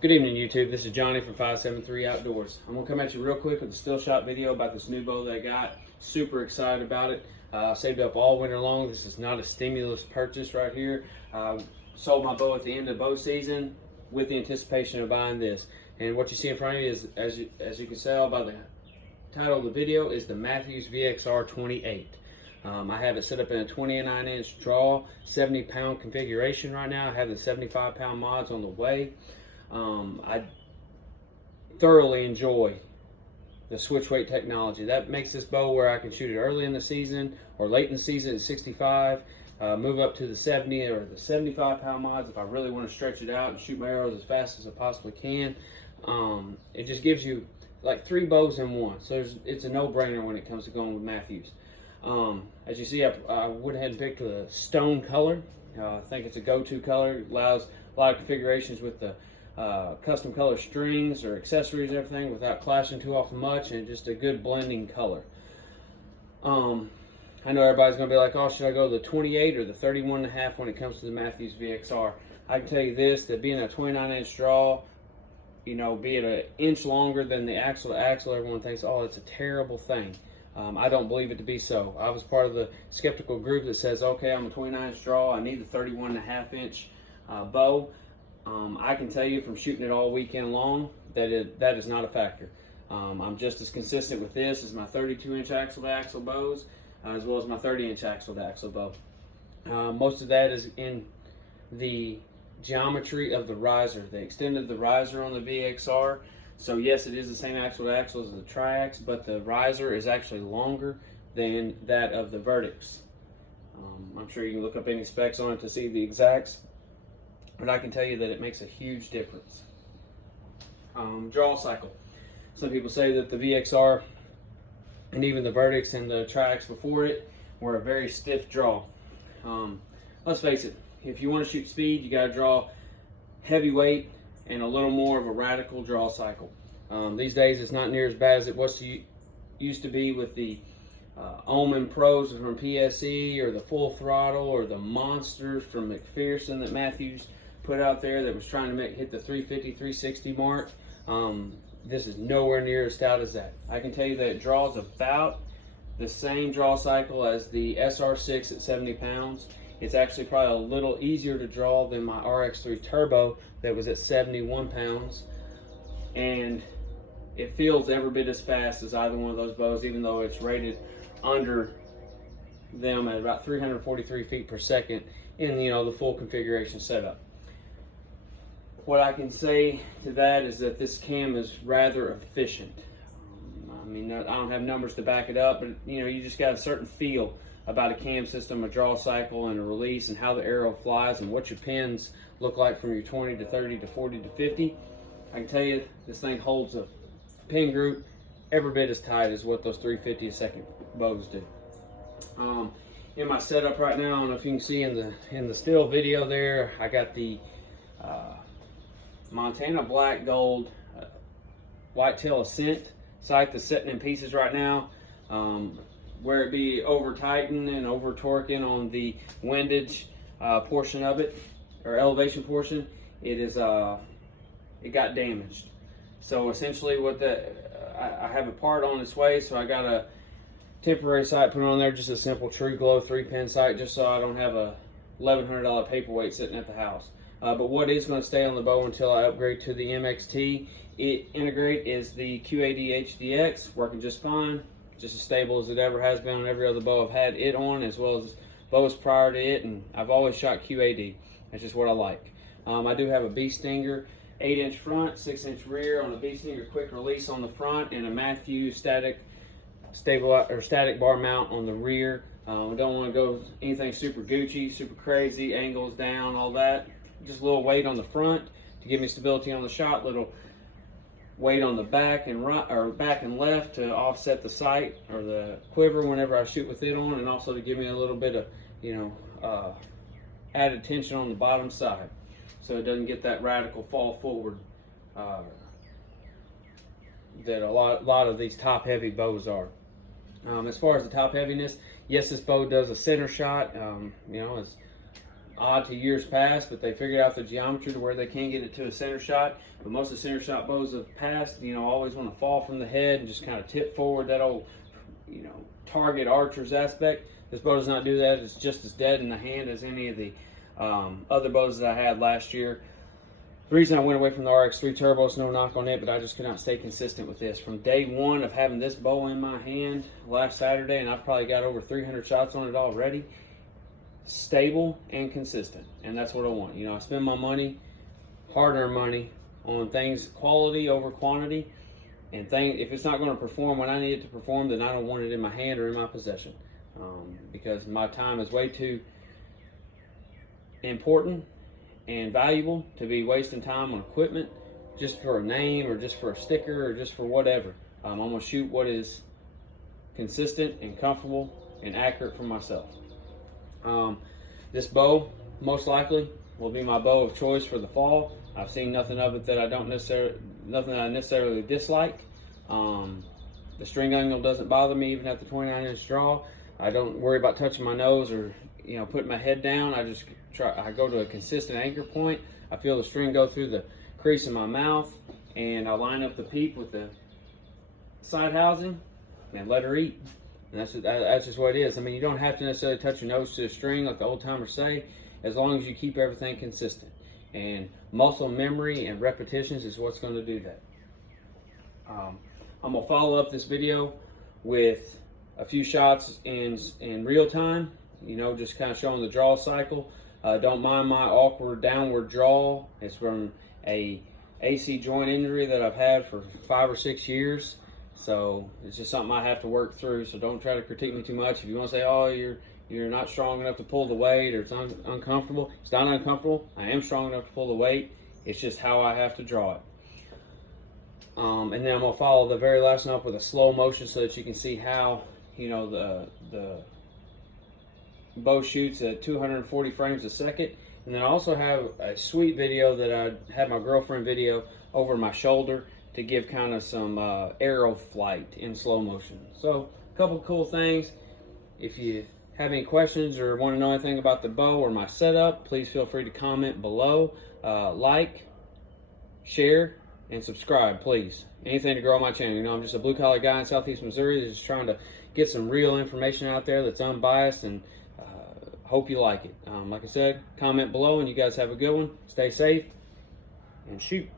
Good evening, YouTube. This is Johnny from 573 Outdoors. I'm going to come at you real quick with a still shot video about this new bow that I got. Super excited about it. Saved up all winter long. This is not a stimulus purchase right here. Sold my bow at the end of bow season with the anticipation of buying this. And what you see in front of you is, as you can tell by the title of the video, is the Mathews VXR 28. I have it set up in a 29-inch draw, 70-pound configuration right now. I have the 75-pound mods on the way. I thoroughly enjoy the switch weight technology. That makes this bow where I can shoot it early in the season or late in the season at 65, move up to the 70 or the 75-pound mods if I really want to stretch it out and shoot my arrows as fast as I possibly can. It just gives you like 3 bows in one. So it's a no-brainer when it comes to going with Mathews. As you see, I went ahead and picked a stone color. I think it's a go-to color. It allows a lot of configurations with the custom color strings or accessories and everything without clashing too often much, and just a good blending color. I know everybody's going to be like, oh, should I go the 28 or the 31.5 when it comes to the Mathews VXR? I can tell you this, that being a 29-inch draw, you know, be it an inch longer than the axle to axle, everyone thinks, oh, it's a terrible thing. I don't believe it to be so. I was part of the skeptical group that says, okay, I'm a 29-inch draw, I need the 31.5-inch bow. I can tell you from shooting it all weekend long that that is not a factor. I'm just as consistent with this as my 32-inch axle-to-axle bows, as well as my 30-inch axle-to-axle bow. Most of that is in the geometry of the riser. They extended the riser on the VXR, so yes, it is the same axle-to-axle as the Triax, but the riser is actually longer than that of the Vertix. I'm sure you can look up any specs on it to see the exacts, but I can tell you that it makes a huge difference. Draw cycle. Some people say that the VXR and even the Vertix and the Triax before it were a very stiff draw. Let's face it, if you want to shoot speed, you got to draw heavy weight and a little more of a radical draw cycle. These days it's not near as bad as it used to be with the Omen Pros from PSE, or the Full Throttle, or the Monsters from McPherson that Mathews put out there that was trying to hit the 350, 360 mark. This is nowhere near as stout as that. I can tell you that it draws about the same draw cycle as the SR6 at 70 pounds. It's actually probably a little easier to draw than my RX3 Turbo that was at 71 pounds. And it feels every bit as fast as either one of those bows, even though it's rated under them at about 343 feet per second in, you know, the full configuration setup. What I can say to that is that this cam is rather efficient. I mean, I don't have numbers to back it up, but you know, you just got a certain feel about a cam system, a draw cycle, and a release, and how the arrow flies, and what your pins look like from your 20 to 30 to 40 to 50. I can tell you, this thing holds a pin group every bit as tight as what those 350 a second bows do. In my setup right now, I don't know if you can see in the still video there, I got the Montana Black Gold Whitetail Ascent sight that's sitting in pieces right now. Where it be over tightened and over torquing on the windage portion of it, or elevation portion, it got damaged. So essentially what I have a part on its way, so I got a temporary sight put on there, just a simple True Glow 3-pin sight, just so I don't have a $1,100 paperweight sitting at the house. But what is going to stay on the bow until I upgrade to the MXT integrate is the Q80 HDX, working just fine, just as stable as it ever has been on every other bow I've had it on, as well as bows prior to it, and I've always shot Q80. That's just what I like. I do have a Bee Stinger 8-inch front, 6-inch rear on a Bee Stinger quick release on the front, and a Mathews static bar mount on the rear. I don't want to go anything super Gucci, super crazy, angles down, all that. Just a little weight on the front to give me stability on the shot, little weight on the back and right, or back and left, to offset the sight or the quiver whenever I shoot with it on, and also to give me a little bit of, you know, added tension on the bottom side, so it doesn't get that radical fall forward that a lot of these top heavy bows are. As far as the top heaviness, yes, this bow does a center shot. You know, it's odd to years past, but they figured out the geometry to where they can get it to a center shot. But most of the center shot bows of the past, you know, always want to fall from the head and just kind of tip forward, that old, you know, target archer's aspect. This bow does not do that. It's just as dead in the hand as any of the other bows that I had last year. The reason I went away from the RX3 Turbo is no knock on it, but I just could not stay consistent with this. From day one of having this bow in my hand last Saturday, and I've probably got over 300 shots on it already, stable and consistent. And that's what I want. You know, I spend my money, hard-earned money, on things quality over quantity. And if it's not going to perform when I need it to perform, then I don't want it in my hand or in my possession. Because my time is way too important and valuable to be wasting time on equipment just for a name or just for a sticker or just for whatever. I'm going to shoot what is consistent and comfortable and accurate for myself. This bow most likely will be my bow of choice for the fall. I've seen nothing of it that I necessarily dislike. The string angle doesn't bother me even at the 29-inch draw. I don't worry about touching my nose or, you know, putting my head down. I go to a consistent anchor point. I feel the string go through the crease in my mouth, and I line up the peep with the side housing and let her eat. And that's just what it is. I mean, you don't have to necessarily touch your nose to the string like the old timers say, as long as you keep everything consistent. And muscle memory and repetitions is what's going to do that. I'm going to follow up this video with a few shots in real time, you know, just kind of showing the draw cycle. Don't mind my awkward downward draw. It's from a AC joint injury that I've had for 5 or 6 years. So it's just something I have to work through. So don't try to critique me too much. If you want to say, oh, you're not strong enough to pull the weight, or it's uncomfortable, it's not uncomfortable. I am strong enough to pull the weight. It's just how I have to draw it. And then I'm going to follow the very last one up with a slow motion so that you can see how, you know, the bow shoots at 240 frames a second. And then I also have a sweet video that I had my girlfriend video over my shoulder to give kind of some arrow flight in slow motion. So a couple cool things. If you have any questions or want to know anything about the bow or my setup, please feel free to comment below. Like, share, and subscribe, please. Anything to grow my channel. You know, I'm just a blue-collar guy in Southeast Missouri that's just trying to get some real information out there that's unbiased, and hope you like it. Like I said, comment below, and you guys have a good one. Stay safe, and shoot.